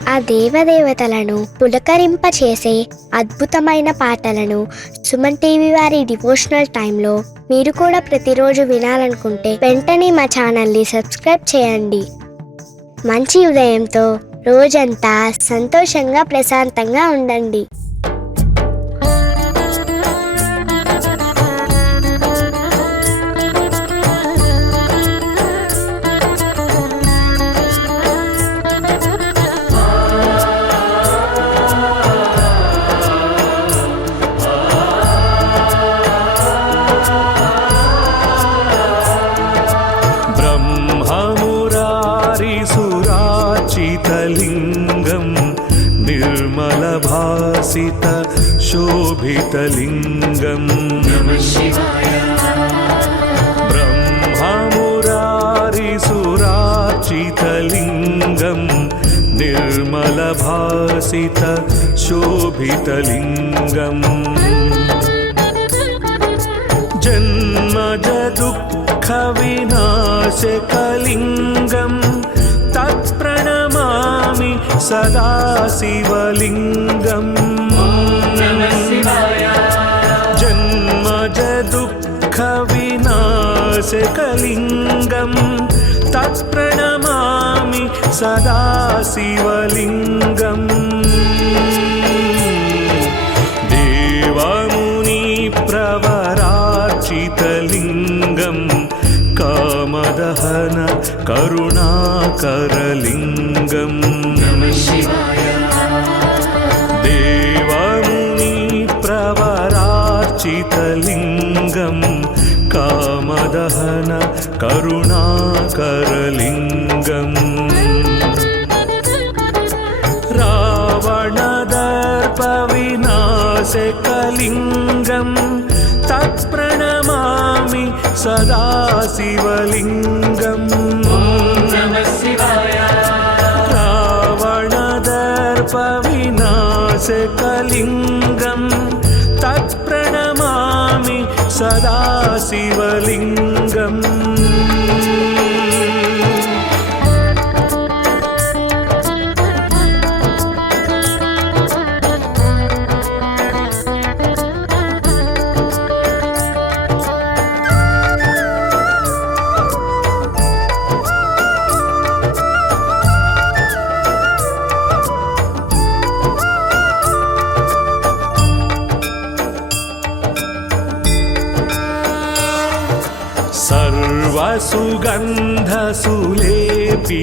ఆ దేవదేవతలను పులకరింపచేసే అద్భుతమైన పాటలను సుమన్ టీవీ వారి డివోషనల్ టైంలో మీరు కూడా ప్రతిరోజు వినాలనుకుంటే వెంటనే మా ఛానల్ని సబ్స్క్రైబ్ చేయండి. మంచి ఉదయంతో రోజంతా సంతోషంగా ప్రశాంతంగా ఉండండి. लिंगं निर्मलभासित शोभितलिंगं नमः शिवाय। ब्रह्ममुरारिसुरार्चितलिंगं निर्मलभासित शोभितलिंगं जन्मज दुःख विनाशकलिंगं तत्प्रणमामि सदा शिवलिंगं नमः शिवाय। जन्मज दुःख विनाशकलिंगं तत्प्रणमामि सदा शिवलिंगं देवमुनि प्रवरार्चितलिंगं कामदहन करुणाकरलिंगं नमः शिवाय। देवमुनि प्रवरार्चितलिंगं कामदहन करुणाकरलिंगं रावणदर्पविनाशकलिंगं तत्प्रणमामि सदा शिवलिंगं नमः शिवाय। रावणदर्पविनाशकलिंगं तत्प्रणमामि सदा शिवलिंगं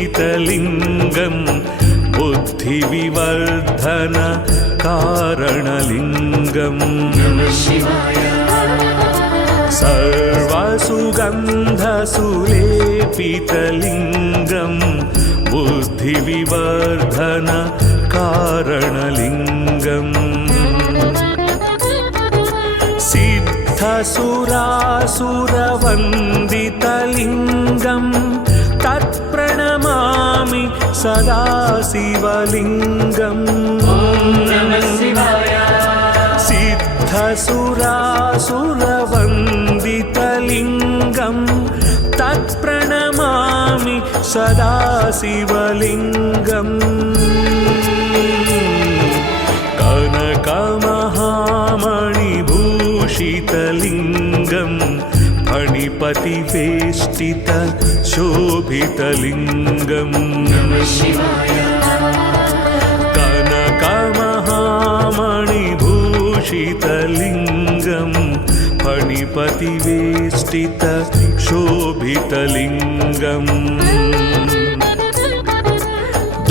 सर्वसुगन्धसुलेपितलिंगं बुद्धिविवर्धन कारणलिंगं नमः शिवाय। सर्वसुगन्धसुलेपितलिंगं बुद्धिविवर्धन कारणलिंगं सिद्धसुरासुरवन्दितलिंगं तत्प्रणमामि सदा शिवलिंगं नमः शिवाय। सिद्धसुरासुरवन्दितलिंगं तत्प्रणमामि सदा शिवलिंगं कनकमहामणिभूषितलिंगं फणिपतिवेष्टित शोभितलिंगं नमः शिवाय। कनकमहामणिभूषितलिंगं फणिपतिवेष्टित शोभितलिंगं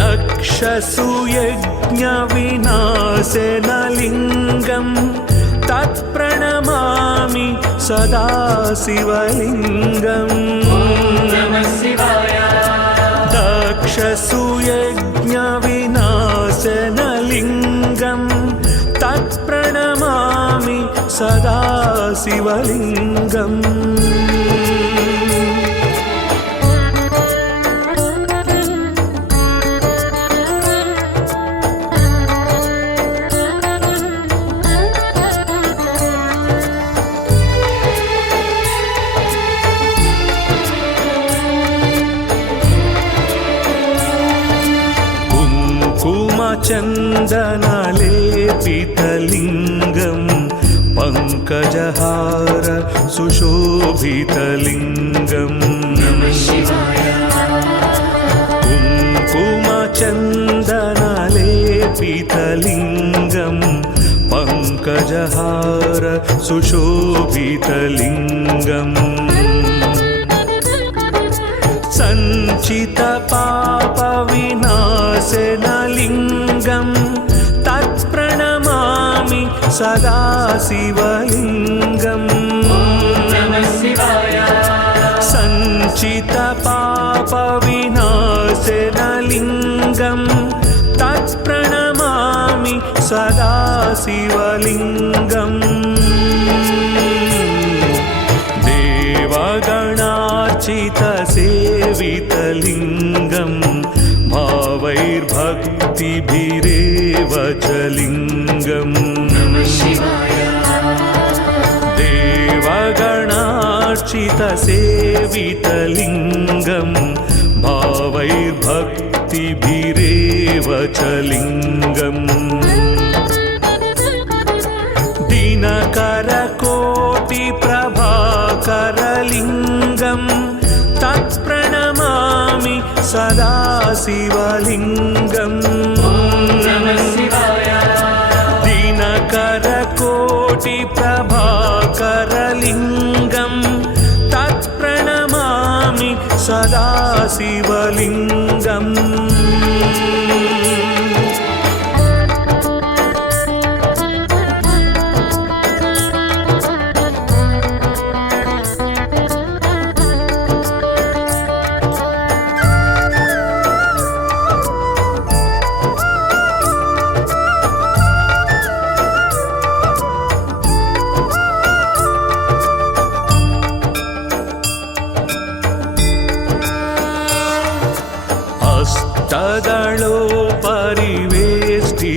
दक्षसुयज्ञविनाशनलिंगं तत्प्रणमामि सदा शिवलिंगं नमः शिवाय। दक्षसुयज्ञविनाशनलिंगं तत्प्रणमामि सदा शिवलिंगं कुङ्कुमचन्दनलेपितलिङ्गं पङ्कजहार सुशोभितलिङ्गम् कुङ्कुमचन्दनलेपितलिङ्गं पङ्कजहार सुशोभितलिङ्गम् सञ्चितपापविनाशनलिङ्गं तत्प्रणमामि सदा शिवलिङ्गम् सञ्चितपापविनाशनलिङ्गं तत्प्रणमामि सदा शिवलिङ्गम् देवगणार्चितसेवितलिङ्गं भावैर्भक्तिभिरेव च लिङ्गम् देवगणार्चितसेवितलिङ्गं भावैर्भक्तिभिरेव च लिङ्गम् दिनकरकोटिप्रभाकरलिङ्गं तत्प्रणमामि सदा शिवलिङ्गम् दिनकरकोटिप्रभाकरलिङ्गं तत्प्रणमामि सदा शिवलिङ्गम्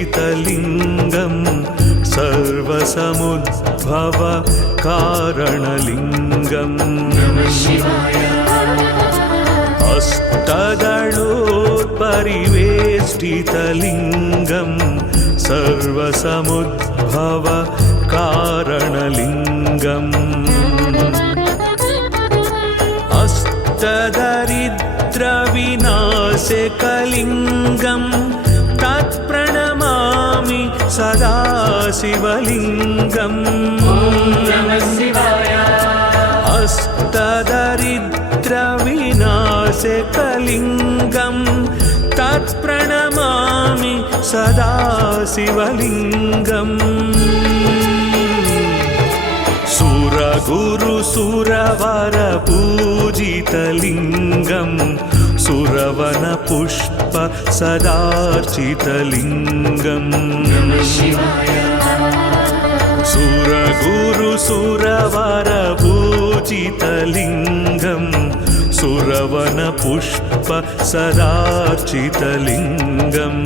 हस्तदलोपरिवेष्टितलिङ्गं सर्वसमुद्भव कारणलिङ्गम् हस्तदलोपरिवेष्टितलिङ्गं सर्वसमुद्भव कारणलिङ्गम् अष्टदरिद्रविनाशकलिङ्गं तत्प्रणमामि सदा शिवलिङ्गम् अष्टदरिद्रविनाशकलिङ्गं तत्प्रणमामि सदा शिवलिङ्गम् सुरगुरुसुरवरपूजितलिङ्गं सुरवनपुष्प सदार्चितलिङ्गम् सुरगुरुसुरवरपूजितलिङ्गं सुरवनपुष्प सदार्चितलिङ्गम्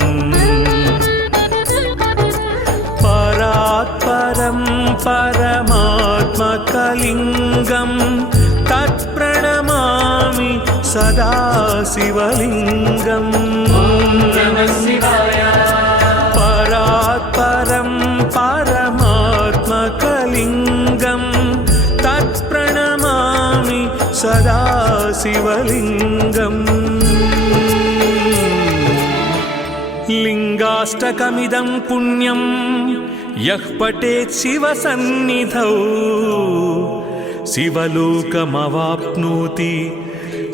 परात्परं परमात्मकलिङ्गं तत्प्रणमामि सदा शिवलिङ्गम् परात्परं परमात्मकलिङ्गं तत्प्रणमामि सदा शिवलिङ्गम् लिङ्गाष्टकमिदं पुण्यं यः पठेत् शिवसन्निधौ शिवलोकमवाप्नोति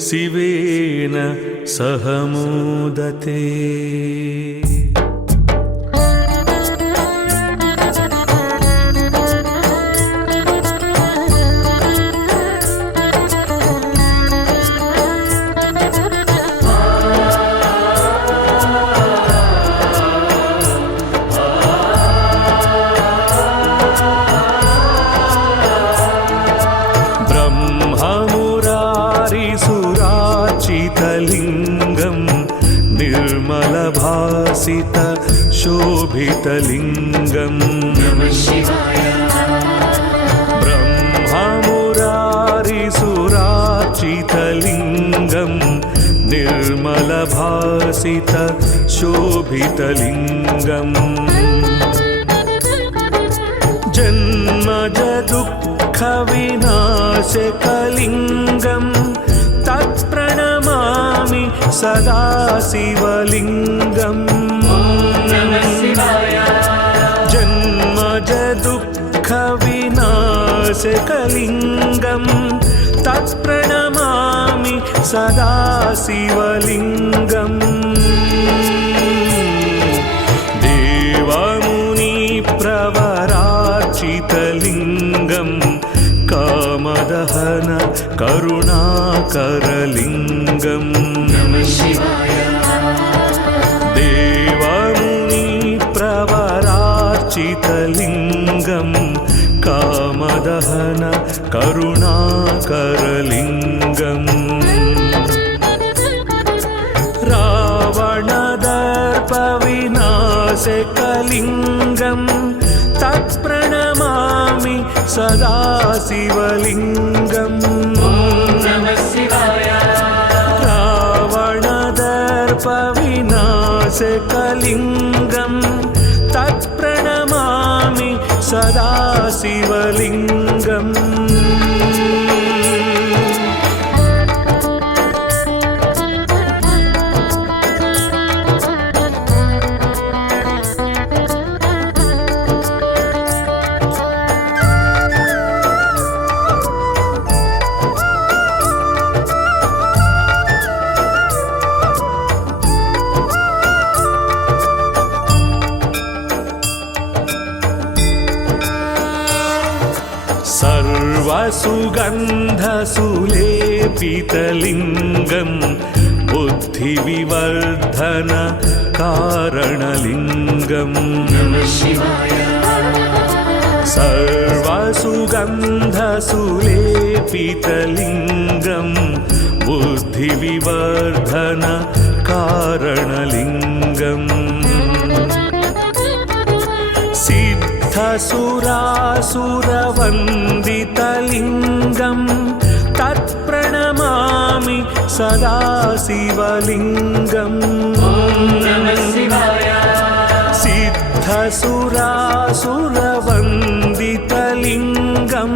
शिवेन सह मोदते। लिङ्गं निर्मलभासित शोभितलिङ्गम् ब्रह्ममुरारिसुरार्चितलिङ्गं निर्मलभासित शोभितलिङ्गम् जन्मज दुःखविनाशकलिङ्गं तत्प्रणमामि सदा शिवलिङ्गम् जन्मज दुःखविनाशकलिङ्गं तत्प्रणमामि सदा शिवलिङ्गम् देवमुनिप्रवरार्चितलिङ्गं कामदहन करुणाकरलिङ्गम् देवमुनिप्रवरार्चितलिङ्गं कामदहन करुणाकरलिङ्गम् रावणदर्पविनाशकलिङ्गं तत्प्रणमामि सदा शिवलिङ्गम् रावणदर्पविनाशकलिङ्गं तत्प्रणमामि सदा शिवलिङ्गम् सर्वसुगन्धसुलेपितलिङ्गं बुद्धिविवर्धन कारणलिङ्गम् सर्वसुगन्धसुलेपितलिङ्गं बुद्धिविवर्धन कारणलिङ्गम् सिद्धसुरासुरवन्दितलिङ्गं तत्प्रणमामि सदा शिवलिङ्गम् सिद्धसुरासुरवन्दितलिङ्गं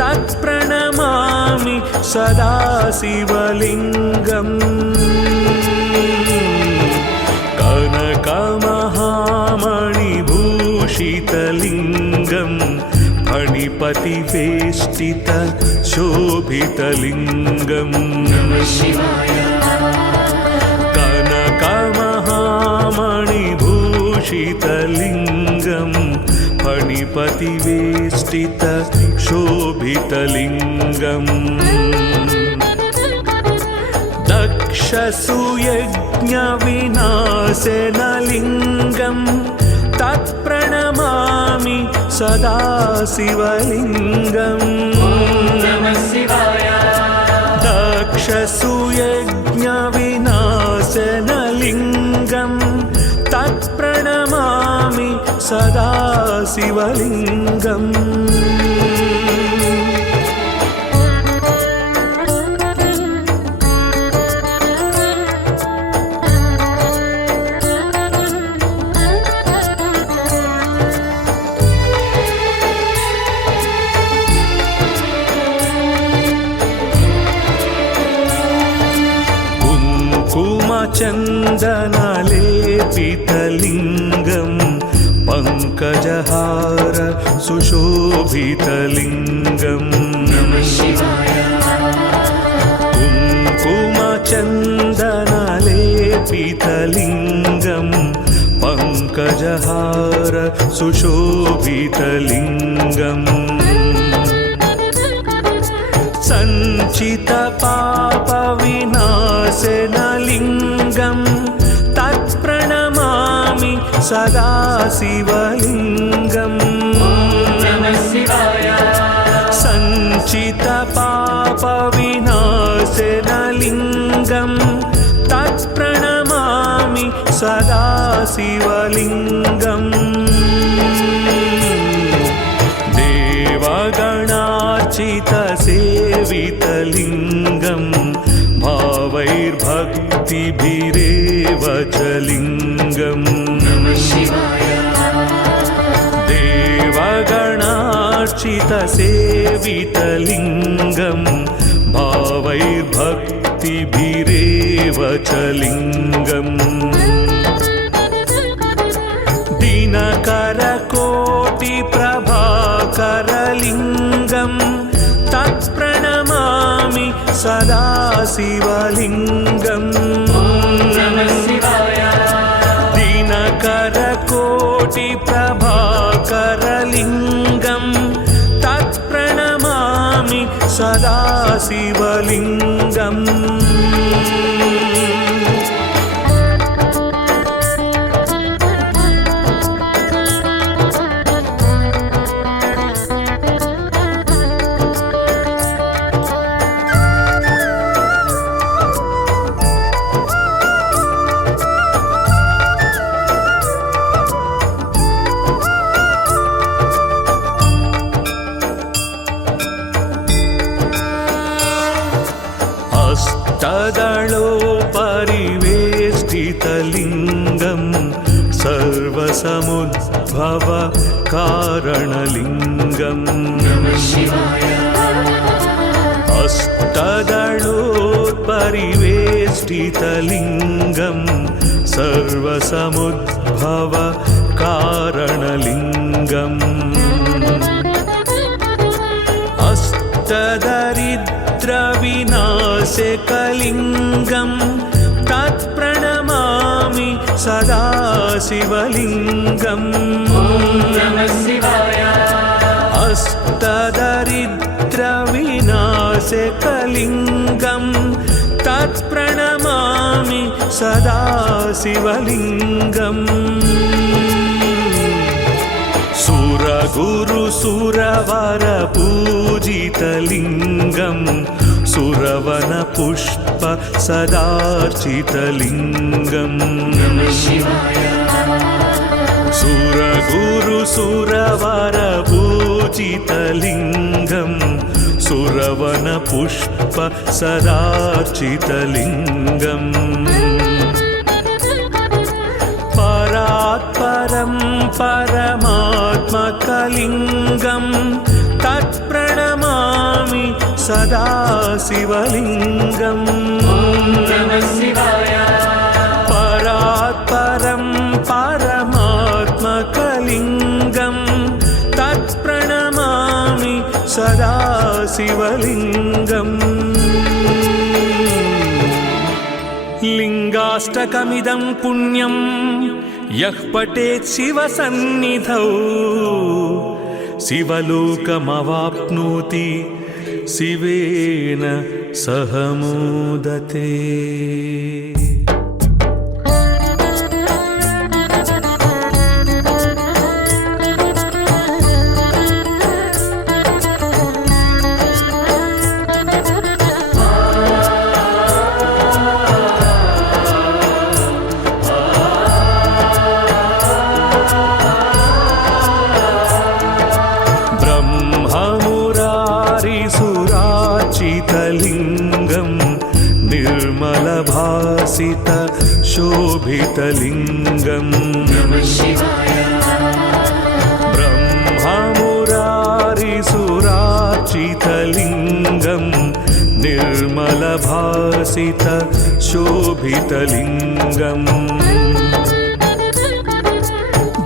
तत्प्रणमामि सदा शिवलिङ्गम् कनकमहामणिभूषितलिङ्गं फणिपतिवेष्टित शोभितलिङ्गम् कनकमहामणिभूषितलिङ्गं फणिपतिवेष्टित शोभितलिङ्गम् दक्षसुयज्ञविनाशनलिङ्गं तत्प्रणमामि सदा शिवलिङ्गम् दक्षसुयज्ञविनाशनलिङ्गं तत्प्रणमामि सदा शिवलिङ्गम् चन्दनलेपितलिङ्गं पङ्कजहार सुशोभितलिङ्गम् कुङ्कुमचन्दनलेपितलिङ्गं पङ्कजहार सुशोभितलिङ्गम् सञ्चितपापविनाशनलिङ्गं तत्प्रणमामि सदा शिवलिङ्गम् सञ्चितपापविनाशनलिङ्गं तत्प्रणमामि सदा शिवलिङ्गम् देवगणार्चितसेवितलिङ्गं भावैर्भक्तिपूर्णकलिङ्गम् च लिङ्गम् देवगणार्चितसेवितलिङ्गं भावैर्भक्तिभिरेव च लिङ्गम् दिनकरकोटिप्रभाकरलिङ्गं तत्प्रणमामि सदा शिवलिङ्गम् दिनकरकोटिप्रभाकरलिङ्गं तत्प्रणमामि सदा शिवलिङ्गम् अष्टदलोपरिवेष्टितलिङ्गं सर्वसमुद्भव कारणलिङ्गम् अष्टदलोपरिवेष्टितलिङ्गं सर्वसमुद्भव कारणलिङ्गम् अष्टदरिद्रविनाशकलिङ्गं तत्प्रणमामि सदा शिवलिङ्गम् अष्टदरिद्रविनाशकलिङ्गं तत्प्रणमामि सदा शिवलिङ्गम् सुरगुरुसुरवरपूजितलिङ्गं सुरवनपुष्प सदार्चितलिङ्गम् सुरगुरुसुरवरपूजितलिङ्गं सुरवनपुष्प सदार्चितलिङ्गम् परात्परं परमात्मकलिङ्गं तत्प्रणमामि सदा शिवलिङ्गम् परात्परं परमात्मकलिङ्गं तत्प्रणमामि सदा शिवलिङ्गम् लिङ्गाष्टकमिदं पुण्यं यः पठेत् शिवसन्निधौ शिवलोकमवाप्नोति शिवेन सह मोदते। लिङ्गं निर्मलभासित शोभितलिङ्गं ब्रह्ममुरारिसुरार्चितलिङ्गं निर्मलभासित शोभितलिङ्गम्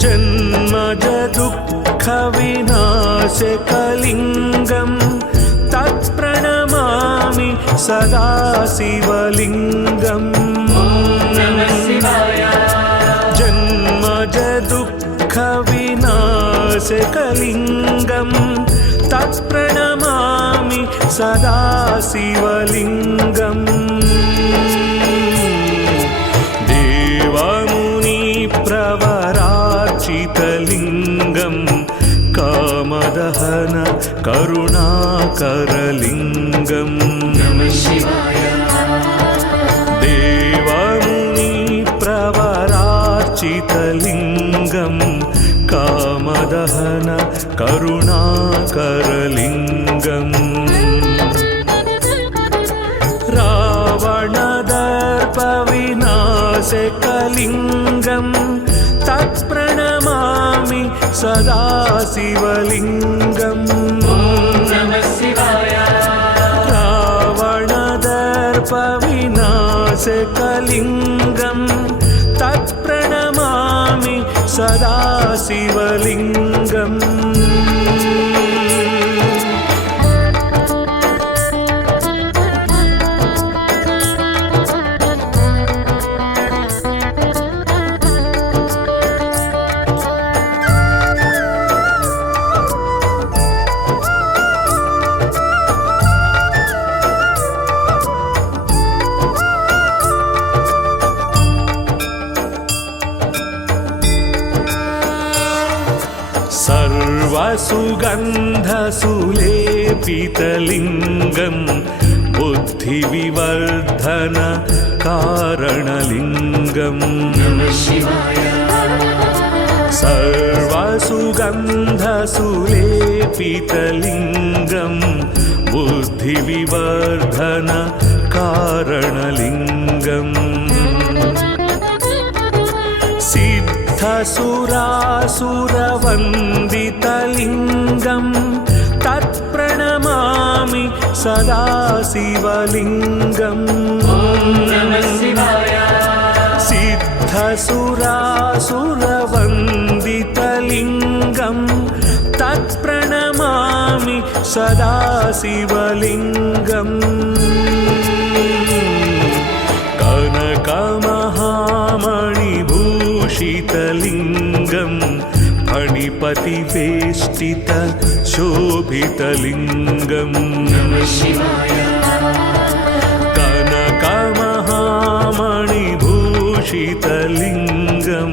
जन्मज दुःखविनाशकलिङ्गं तत्प्रणमामि सदा शिवलिङ्गम् जन्मज दुःखविनाशकलिङ्गं तत्प्रणमामि सदा शिवलिङ्गम् देवमुनिप्रवरार्चितलिङ्गं कामदहन करुणाकरलिङ्गम् देवमुनिप्रवरार्चितलिङ्गं कामदहन करुणाकरलिङ्गम् रावणदर्पविनाशकलिङ्गं नासिकलिङ्गं तत्प्रणमामि सदा शिवलिङ्गम् रावणदर्पविनाशकलिङ्गं तत्प्रणमामि सदा शिवलिङ्गम् सर्वसुगन्धसुलेपितलिङ्गं बुद्धिविवर्धन कारणलिङ्गम् सर्वसुगन्धसुलेपितलिङ्गं बुद्धिविवर्धन कारणलिङ्गम् सिद्धसुरासुरवन्दितलिङ्गं तत्प्रणमामि सदा शिवलिङ्गम् सिद्धसुरासुरवन्दितलिङ्गं तत्प्रणमामि सदा शिवलिङ्गम् कनकमहामणिभूषितलिङ्गं फणिपतिवेष्टित शोभितलिङ्गम् कनकमहामणिभूषितलिङ्गं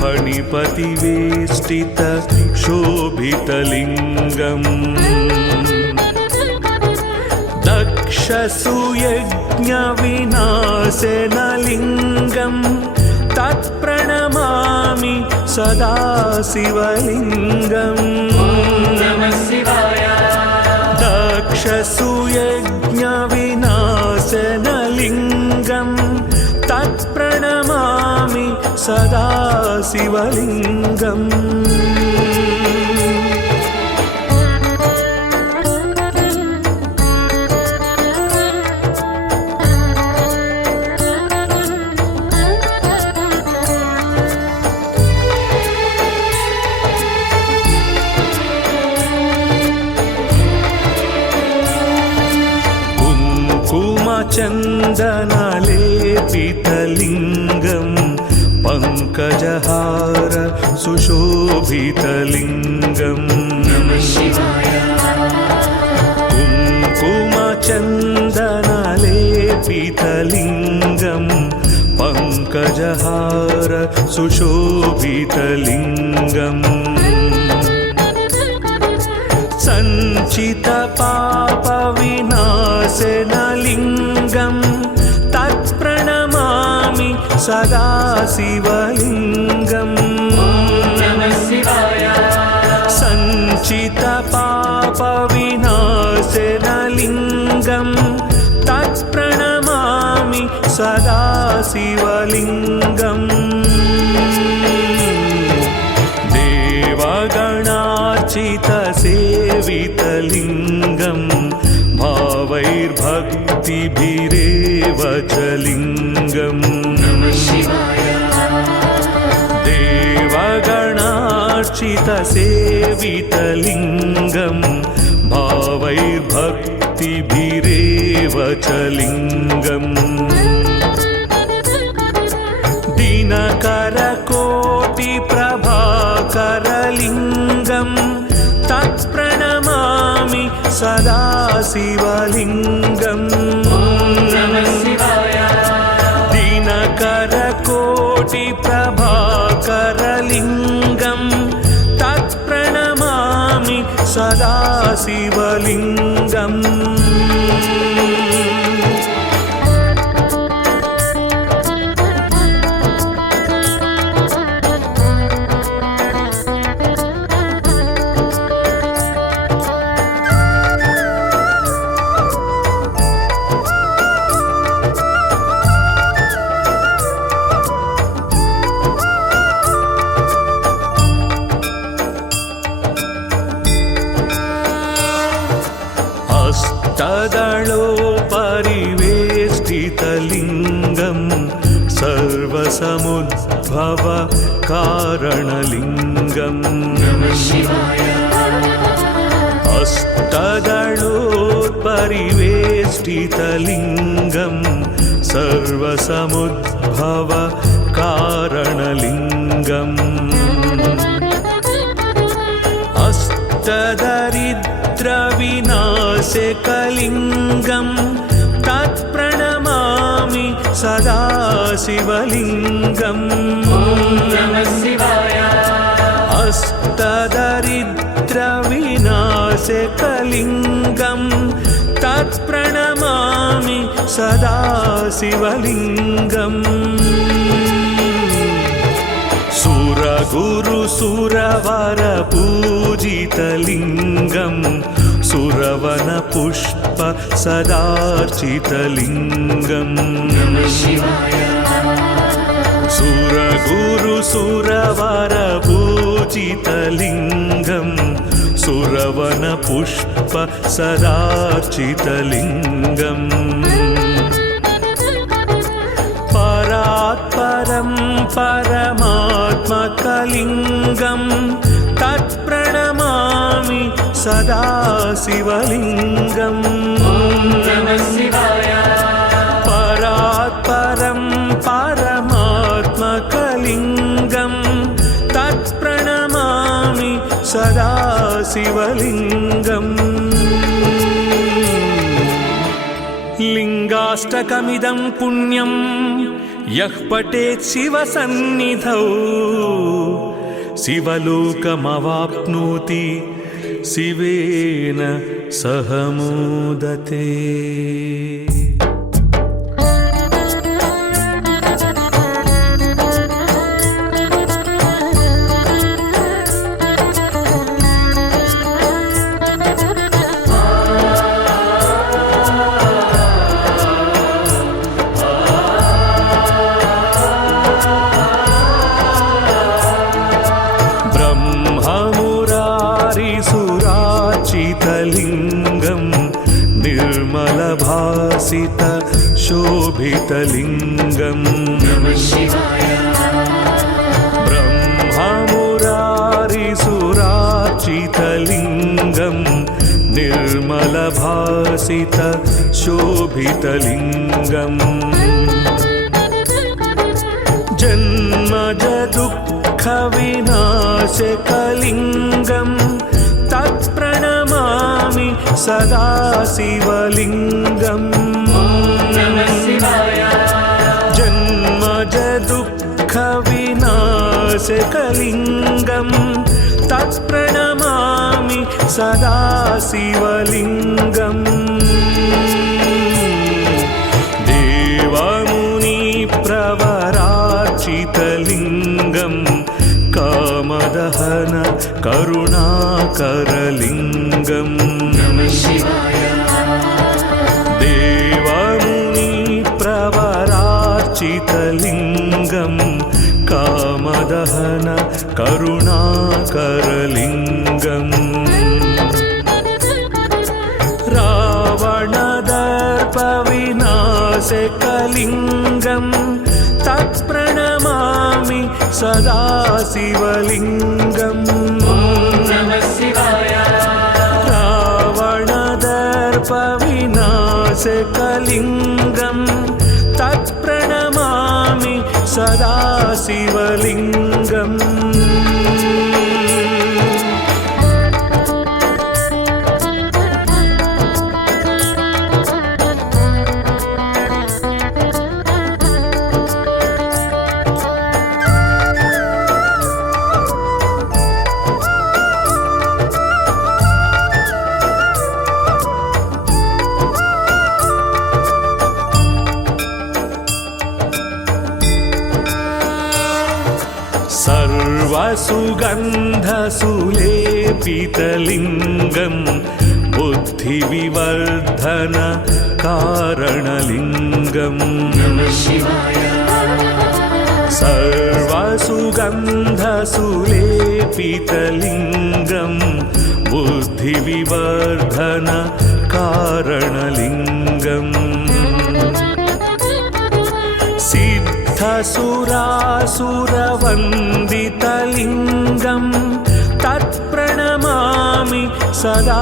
फणिपतिवेष्टित शोभितलिङ्गम् दक्षसुयज्ञविनाशनलिङ्गं तत्प्रणमामि सदा शिवलिङ्गम् दक्षसुयज्ञविनाशनलिङ्गं तत्प्रणमामि सदा शिवलिङ्गम् चन्दनलेपितलिङ्गं पङ्कजहार सुशोभितलिङ्गम् कुङ्कुमचन्दनलेपितलिङ्गं पङ्कजहार सुशोभितलिङ्गम् सञ्चितपापविनाशनलिङ्गं तत्प्रणमामि सदा शिवलिङ्गम् सञ्चितपापविनाशनलिङ्गं तत्प्रणमामि सदा शिवलिङ्गम् देवगणार्चितसेवितलिङ्गं भावैर्भक्तिभिरेव च लिङ्गम् देवगणार्चितसेवितलिङ्गं भावैर्भक्तिभिरेव च लिङ्गम् दिनकरकोटिप्रभाकरलिङ्गं तत्प्रणमामि सदा शिवलिङ्गम् दिनकरकोटिप्रभाकरलिङ्गं तत्प्रणमामि सदा शिवलिङ्गम् सर्वसमुद्भव कारणलिङ्गम् अष्टदलोत्परिवेष्टितलिङ्गम् सर्वसमुद्भव कारणलिङ्गम् अष्टदरिद्रविनाशकलिङ्गम् तत्प्रणमामि सदा शिवलिङ्गम् अष्टदरिद्रविनाशकलिङ्गम् तत्प्रणमामि सदा शिवलिङ्गम् सुरगुरुसुरवर पूजितलिङ्गम् सुरवनपुष्प सदार्चितलिङ्गम् सुरगुरुसुरवर पूजितलिङ्गम् सुरवनपुष्प सदार्चितलिङ्गम् परात्परं परमात्मकलिङ्गम् तत्प्रणमामि सदा शिवलिङ्गम् परात्परं परमात्मकलिङ्गम् तत्प्रणमामि सदा शिवलिङ्गम् लिङ्गाष्टकमिदं पुण्यं यः पठेत् शिवसन्निधौ शिवलोकमवाप्नोति शिवेन सह मोदते। लिङ्गम् निर्मलभासित शोभितलिङ्गम् ब्रह्ममुरारिसुरार्चितलिङ्गम् निर्मलभासित शोभितलिङ्गम् जन्मज दुःखविनाशकलिङ्गम् तत्प्रणमामि सदा शिवलिङ्गम् जन्मज दुःखविनाशकलिङ्गम् तत्प्रणमामि सदा शिवलिङ्गम् देवमुनिप्रवरार्चितलिङ्गम् कामदहन करुणाकरलिङ्गम् देवमुनिप्रवरार्चितलिङ्गम् कामदहन करुणाकरलिङ्गम् रावणदर्पविनाशकलिङ्गम् तत्प्रणमामि सदा शिवलिङ्गम् रावणदर्पविनाशकलिङ्गम् तत्प्रणमामि सदा शिवलिङ्गम् सर्वसुगन्धसुलेपितलिङ्गम् बुद्धिविवर्धन कारणलिङ्गम् सर्वसुगन्धसुलेपितलिङ्गम् बुद्धिविवर्धन कारणलिङ्गम् सिद्धसुरासुरवन्दितलिङ्गं तत्प्रणमामि सदा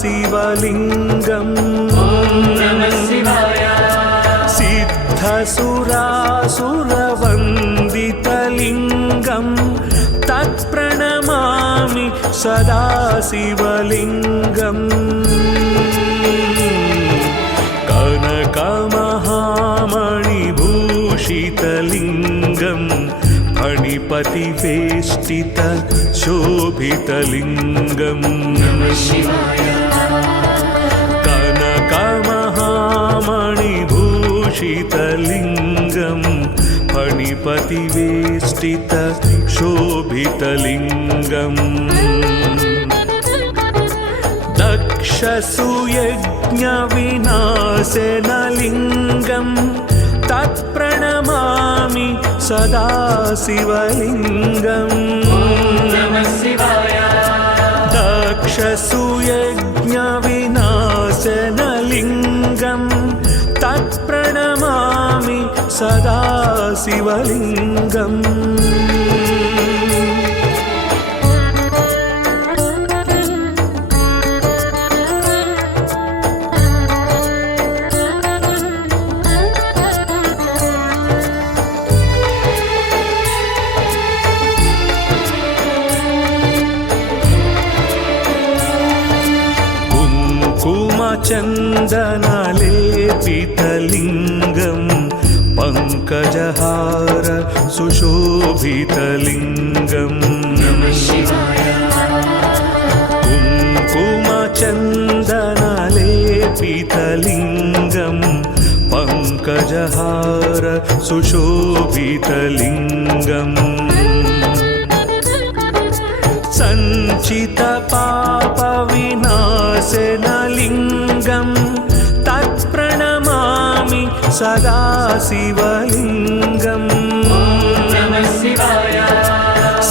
शिवलिङ्गम् सिद्धसुरासुरवन्दितलिङ्गं तत्प्रणमामि सदा शिवलिङ्गम् कनकमहामणिभूषितलिङ्गं फणिपतिवेष्टित शोभितलिङ्गम् कनकमहामणिभूषितलिङ्गं फणिपतिवेष्टित शोभितलिङ्गम् दक्षसुयज्ञविनाशनलिङ्गं तत्प्रणमामि सदा शिवलिङ्गम् दक्षसुयज्ञविनाशनलिङ्गं तत्प्रणमामि सदा शिवलिङ्गम् चन्दनलेपितलिङ्गं पङ्कजहार सुशोभितलिङ्गम् कुङ्कुमचन्दनलेपितलिङ्गं पङ्कजहार सुशोभितलिङ्गम् सञ्चितपापविनाशनलिङ्गं तत्प्रणमामि सदा शिवलिङ्गम्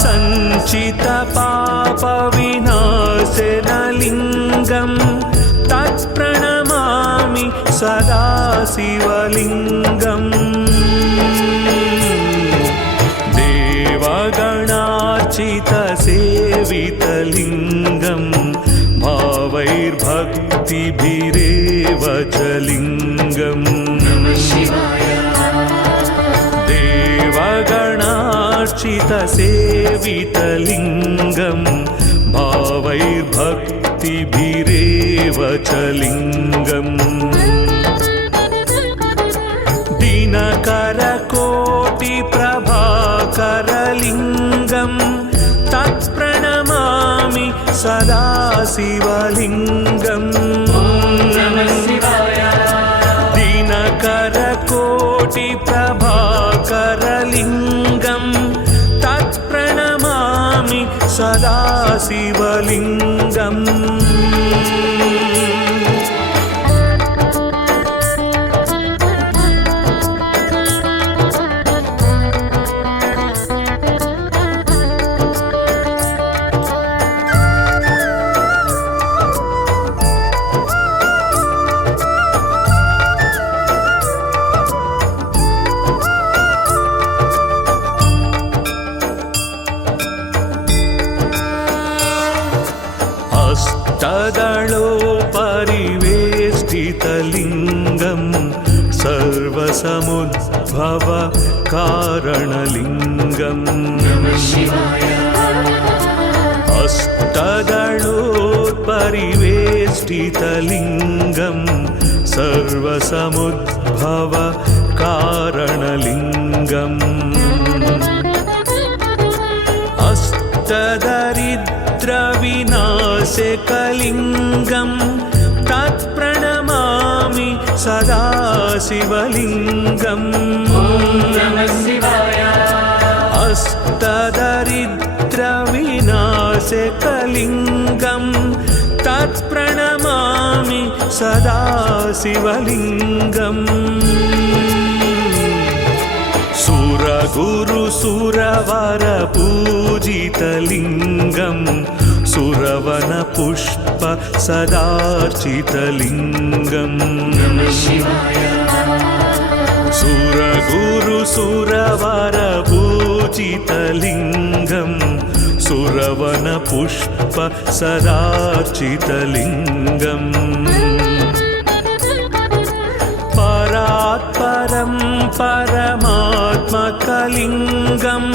सञ्चितपापविनाशनलिङ्गं तत्प्रणमामि सदा शिवलिङ्गम् देवगणार्चितसेवितलिङ्गं भावैर्भक्तिभिरेव च लिङ्गम् देवगणार्चितसेवितलिङ्गं भावैर्भक्तिभिरेव च लिङ्गम् दिनकरकोटिप्रभाकरलिङ्गं तत्प्रणमामि सदा शिवलिङ्गम् दिनकरकोटिप्रभाकरलिङ्गं तत्प्रणमामि सदा शिवलिङ्गम् अष्टदलोपरिवेष्टितलिङ्गं सर्वसमुद्भव कारणलिङ्गम् अष्टदलोपरिवेष्टितलिङ्गं सर्वसमुद्भव कारणलिङ्गम् अष्टदरिद्रविनाशकलिङ्गं तत्प्रणमामि सदा शिवलिङ्गम् अष्टदरिद्रविनाशकलिङ्गं तत्प्रणमामि सदा शिवलिङ्गम् सुरगुरुसुरवरपूजितलिङ्गं सुरवनपुष्प सदार्चितलिङ्गम् सुरगुरुसुरवरपूजितलिङ्गं सुरवनपुष्प सदार्चितलिङ्गम् परात्परं परमात्मकलिङ्गं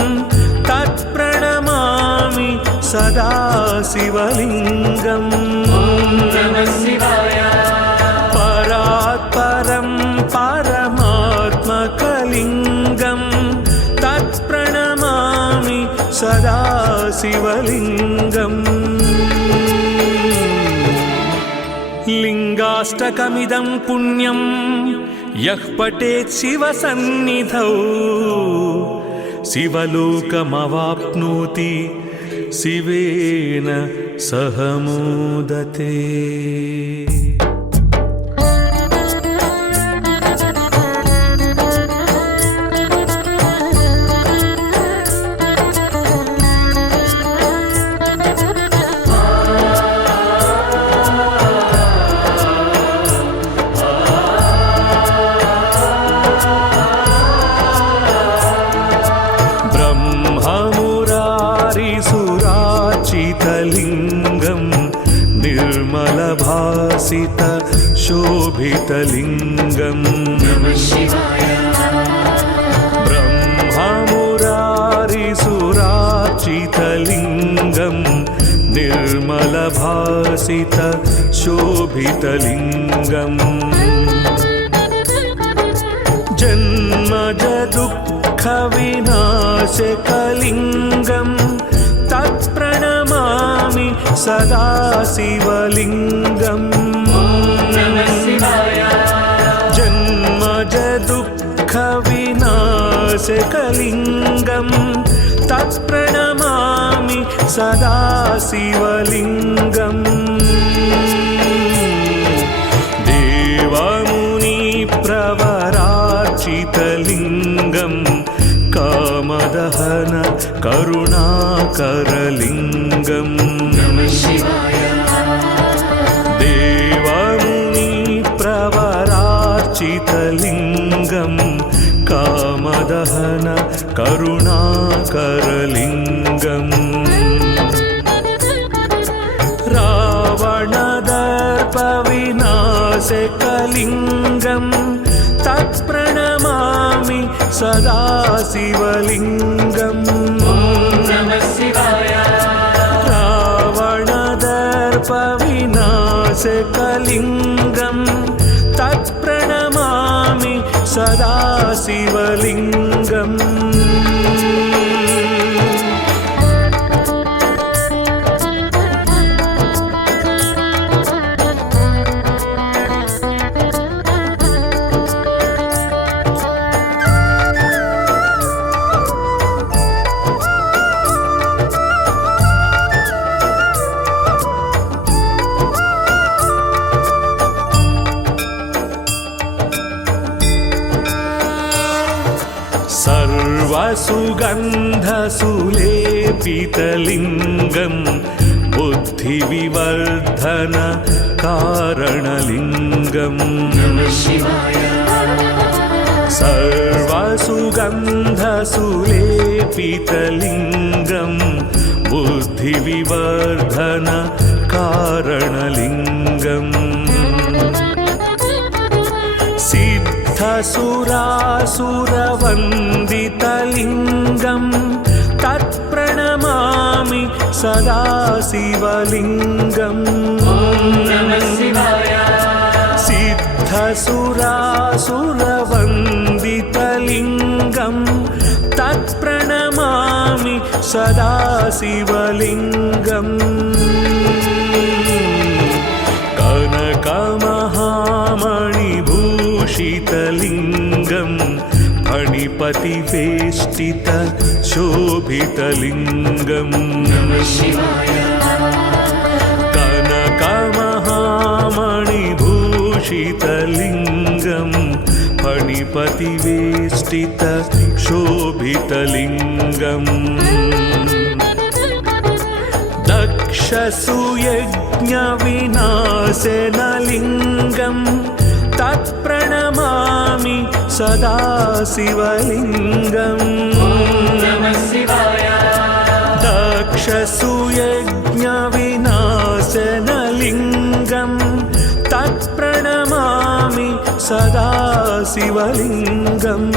तत्प्रणमामि सदा शिवलिङ्गम् परात्परं परमात्मकलिङ्गं तत्प्रणमामि सदा शिवलिङ्गम् लिङ्गाष्टकमिदं पुण्यं यः पठेत् शिवसन्निधौ शिवलोकमवाप्नोति शिवेन सह मोदते। लिङ्गं निर्मलभासित शोभितलिङ्गं ब्रह्ममुरारिसुरार्चितलिङ्गं निर्मलभासित शोभितलिङ्गम् जन्मजदुःखविनाशकलिङ्गं तत्प्रणमामि सदा शिवलिङ्गम् जन्मजदुःखविनाशकलिङ्गं तत्प्रणमामि सदा शिवलिङ्गम् देवमुनिप्रवरार्चितलिङ्गं कामदहन करुणाकरलिङ्गम् देवमुनिप्रवरार्चितलिङ्गं कामदहन करुणाकरलिङ्गम् रावणदर्पविनाशकलिङ्गं तत्प्रणमामि सदा शिवलिङ्गम् रावणदर्पविनाशकलिङ्गं तत्प्रणमामि सदा शिवलिङ्गम् सर्वसुगन्धसुलेपितलिङ्गं बुद्धिविवर्धन कारणलिङ्गम् सर्वसुगन्धसुलेपितलिङ्गं बुद्धिविवर्धन कारणलिङ्गम् सिद्धसुरासुरवन्दितलिङ्गं तत्प्रणमामि सदा शिवलिङ्गम् सिद्धसुरासुरवन्दितलिङ्गं तत्प्रणमामि सदा शिवलिङ्गम् कनकमहामणिभूषितलिङ्गं फणिपतिवेष्टित शोभितलिङ्गम् कनकमहामणिभूषितलिङ्गं फणिपतिवेष्टित शोभितलिङ्गम् दक्षसुयज्ञविनाशनलिङ्गं तत्प्रणमा प्रणमामि सदा शिवलिङ्गम् दक्षसुयज्ञविनाशनलिङ्गं तत्प्रणमामि सदा शिवलिङ्गम्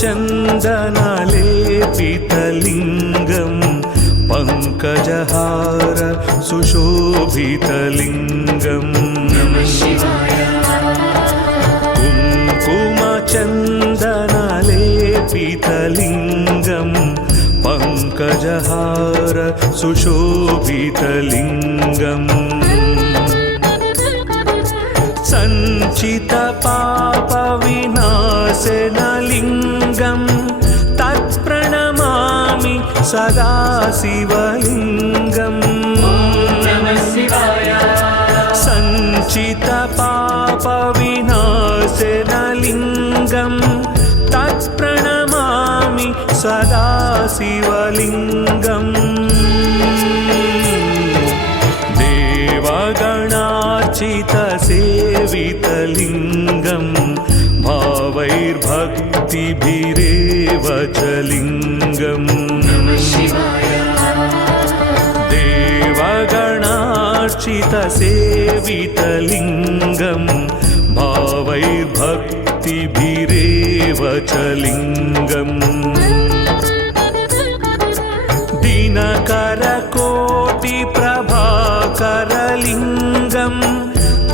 चन्दनलेपितलिङ्गं पङ्कजहार सुशोभितलिङ्गम् कुङ्कुमचन्दनलेपितलिङ्गं पङ्कजहार सुशोभितलिङ्गम् सञ्चितपापविनाशनलिङ्गं तत्प्रणमामि सदा शिवलिङ्गम् सञ्चितपापविनाशनलिङ्गं तत्प्रणमामि सदा शिवलिङ्गम् देवगणार्चितसेवितलिङ्गं भावैर्भक्तिभिरेव च लिङ्गम् देवगणार्चितसेवितलिङ्गं भावैर्भक्तिभिरेव च लिङ्गम् दिनकरकोटिप्रभाकरलिङ्गं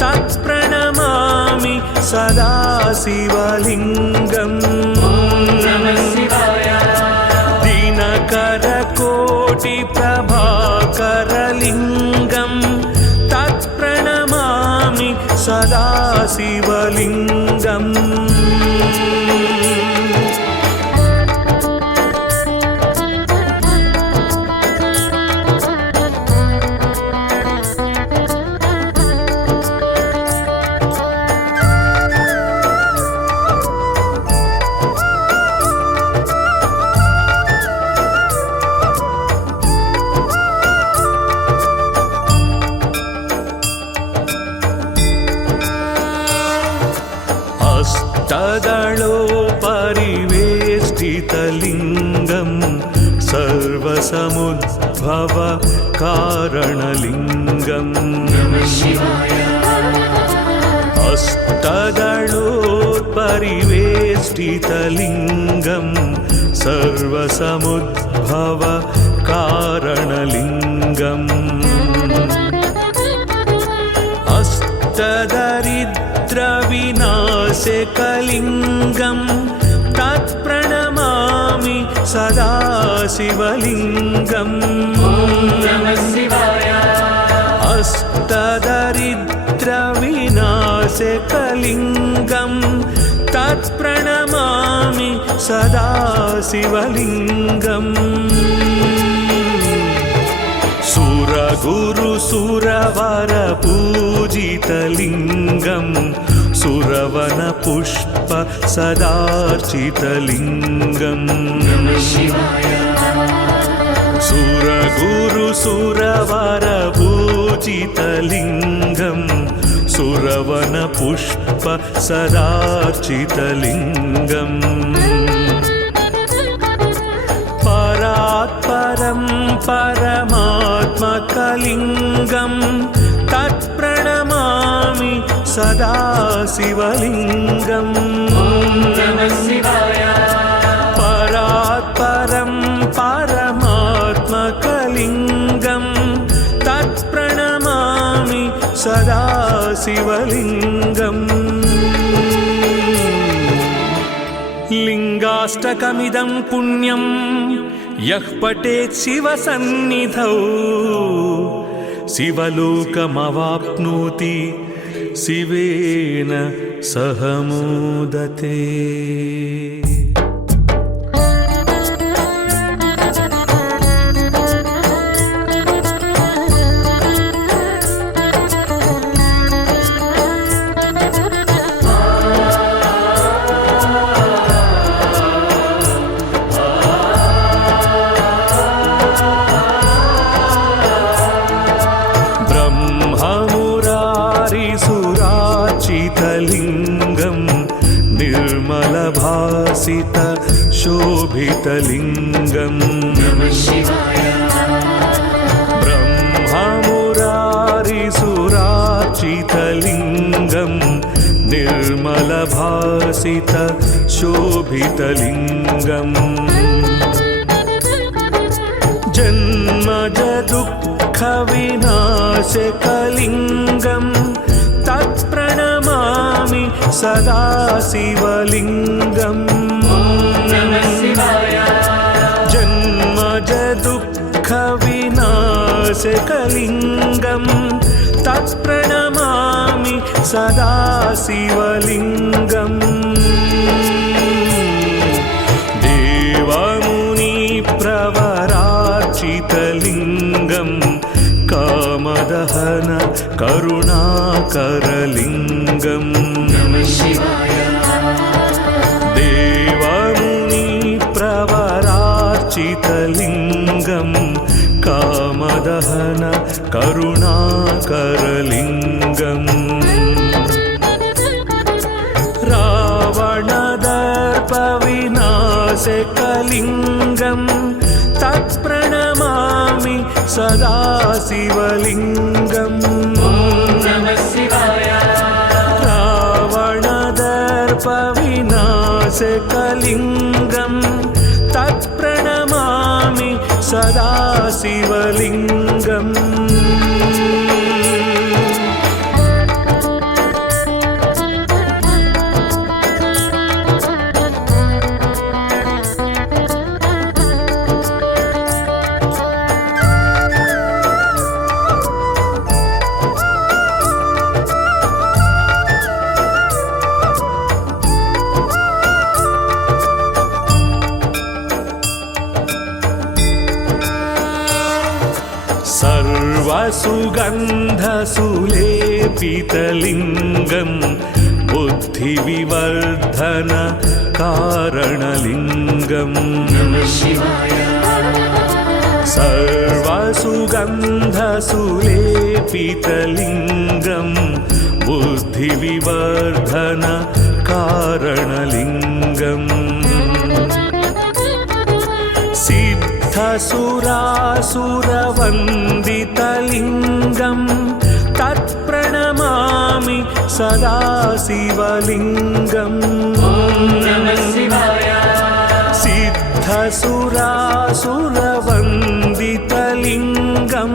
तत्प्रणमामि सदा शिवलिङ्गम् दिनकरकोटिप्रभाकरलिङ्गं तत्प्रणमामि सदा शिवलिङ्गम् अष्टदलोपरिवेष्टितलिङ्गं सर्वसमुद्भव कारणलिङ्गम् अष्टदलोपरिवेष्टितलिङ्गं सर्वसमुद्भव कारणलिङ्गम् अष्टदरिद्रविनाशकलिङ्गं तत्प्रणमामि सदा शिवलिङ्गम् अष्टदरिद्रविनाशकलिङ्गं तत्प्रणमामि सदा शिवलिङ्गम् सुरगुरुसुरवरपूजितलिङ्गं सुरवनपुष्प सदार्चितलिङ्गम् सुरगुरुसुरवरपूजितलिङ्गं सुरवनपुष्प सदार्चितलिङ्गम् परात्परं परमात्मकलिङ्गं तत्प्रणमामि सदा शिवलिङ्गम् परात्परं परमात्मकलिङ्गं तत्प्रणमामि सदा शिवलिङ्गम् लिङ्गाष्टकमिदं पुण्यं यः पठेत् शिवसन्निधौ शिवलोकमवाप्नोति शिवेन सह मोदते। सुरार्चितलिङ्गं निर्मलभासित शोभितलिङ्गम् ब्रह्ममुरारिसुरार्चितलिङ्गं निर्मलभासित शोभितलिङ्गम् जन्मज दुःखविनाशकलिङ्गं तत्प्रणमामि सदा शिवलिङ्गम् जन्मज दुःखविनाशकलिङ्गं तत्प्रणमामि सदा शिवलिङ्गम् देवमुनिप्रवरार्चितलिङ्गं कामदहन करुणाकरलिङ्गम् देवमुनिप्रवरार्चितलिङ्गं कामदहन करुणाकरलिङ्गम् रावणदर्पविनाशकलिङ्गं तत्प्रणमामि सदा शिवलिङ्गम् रावणदर्पविनाशकलिङ्गं तत्प्रणमामि सदा शिवलिङ्गम् सर्वसुगन्धसुलेपितलिङ्गं बुद्धिविवर्धन कारणलिङ्गम् सर्वसुगन्धसुलेपितलिङ्गं बुद्धिविवर्धन कारणलिङ्गम् सिद्धसुरासुरवन्दितलिङ्गं तत्प्रणमामि सदा शिवलिङ्गम् सिद्धसुरासुरवन्दितलिङ्गं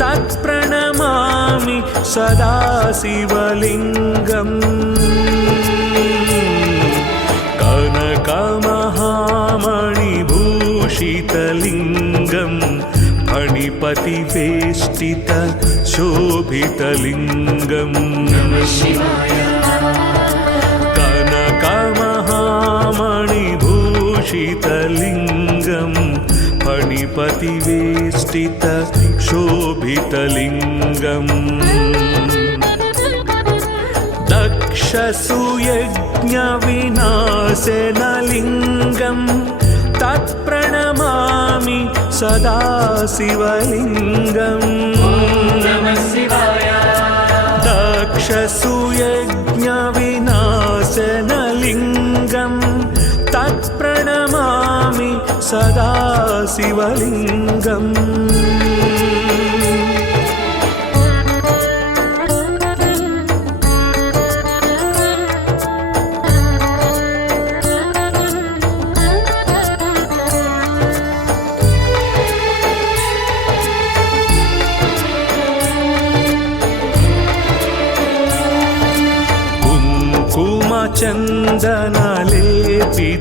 तत्प्रणमामि सदा शिवलिङ्गम् कनकमहामणिभूषितलिङ्गं फणिपतिवेष्टित शोभितलिङ्गम् कनकमहामणिभूषितलिङ्गं फणिपतिवेष्टित शोभितलिङ्गम् दक्षसुयज्ञविनाशनलिङ्गं तत्प्रणमामि सदा शिवलिङ्गम् दक्षसुयज्ञविनाशनलिङ्गं तत्प्रणमामि सदा शिवलिङ्गम्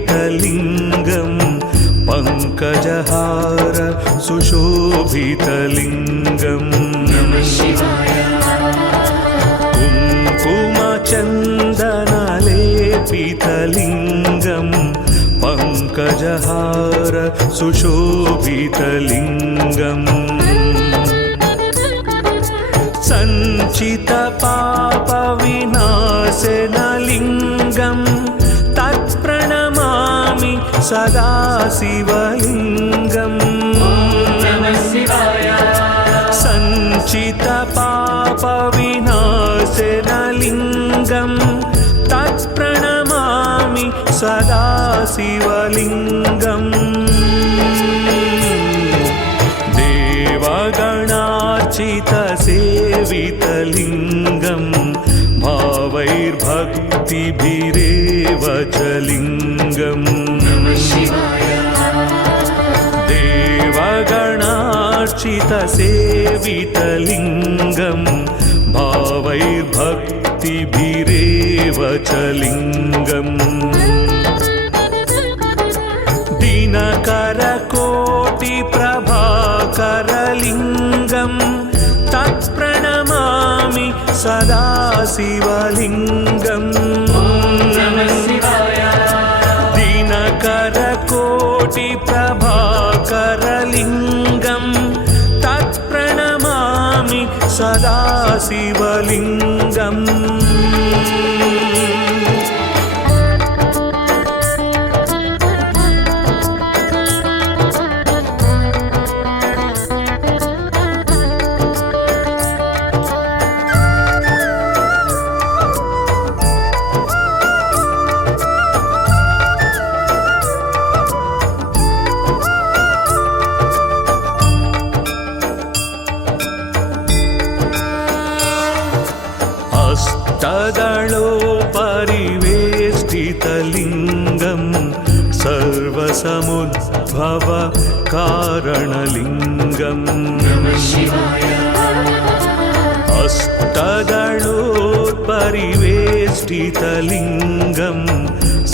चन्दनलेपितलिङ्गं पङ्कजहार सुशोभितलिङ्गम् कुङ्कुमचन्दनलेपितलिङ्गं पङ्कजहार सुशोभितलिङ्गम् सञ्चितपापविनाशनलिङ्गं तत्प्रणमामि सदा शिवलिङ्गम् सञ्चितपापविनाशनलिङ्गं शिवलिङ्गं तत्प्रणमामि सदा शिवलिङ्गम् देवगणार्चितसेवितलिङ्गं भावैर्भक्तिभिरेव च लिङ्गम् देवगणार्चितसेवितलिङ्गं भावैर्भक्तिभिरेव च लिङ्गम् दिनकरकोटिप्रभाकरलिङ्गं तत्प्रणमामि सदा शिवलिङ्गम् दिनकरकोटिप्रभाकरलिङ्गं तत्प्रणमामि सदा शिवलिङ्गम् अष्टदलोपरिवेष्टितलिङ्गं सर्वसमुद्भव कारणलिङ्गम् अष्टदलोपरिवेष्टितलिङ्गं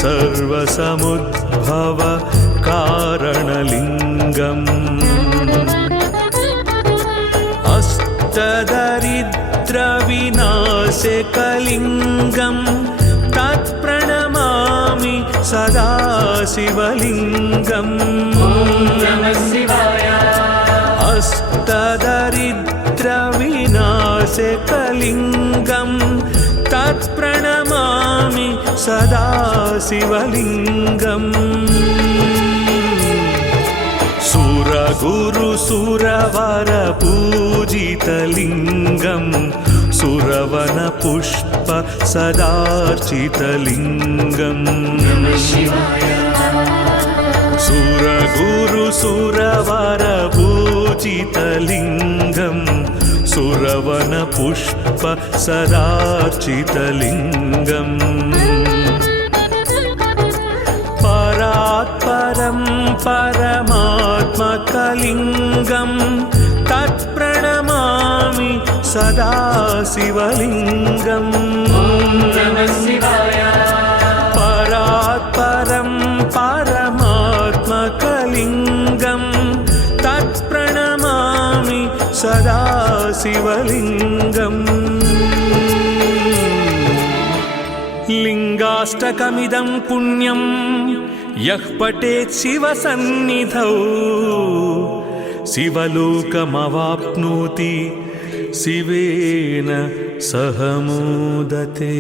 सर्वसमुद्भव कारणलिङ्गम् अष्टदरिद्रविनाशकलिङ्गं तत्प्रणमामि सदा शिवलिङ्गम् अष्टदरिद्रविनाशकलिङ्गं तत्प्रणमामि सदा शिवलिङ्गम् सुरगुरुसुरवरपूजितलिङ्गं सुरवनपुष्प सदार्चितलिङ्गम् सुरगुरुसुरवरपूजितलिङ्गं सुरवनपुष्प सदार्चितलिङ्गम् परात्परं परमात्मकलिङ्गं तत्प्रणमामि सदा शिवलिङ्गम् परात्परं परमात्मकलिङ्गं तत्प्रणमामि सदा शिवलिङ्गम् लिङ्गाष्टकमिदं पुण्यं यः पठेत् शिवसन्निधौ शिवलोकमवाप्नोति शिवेन सह मोदते।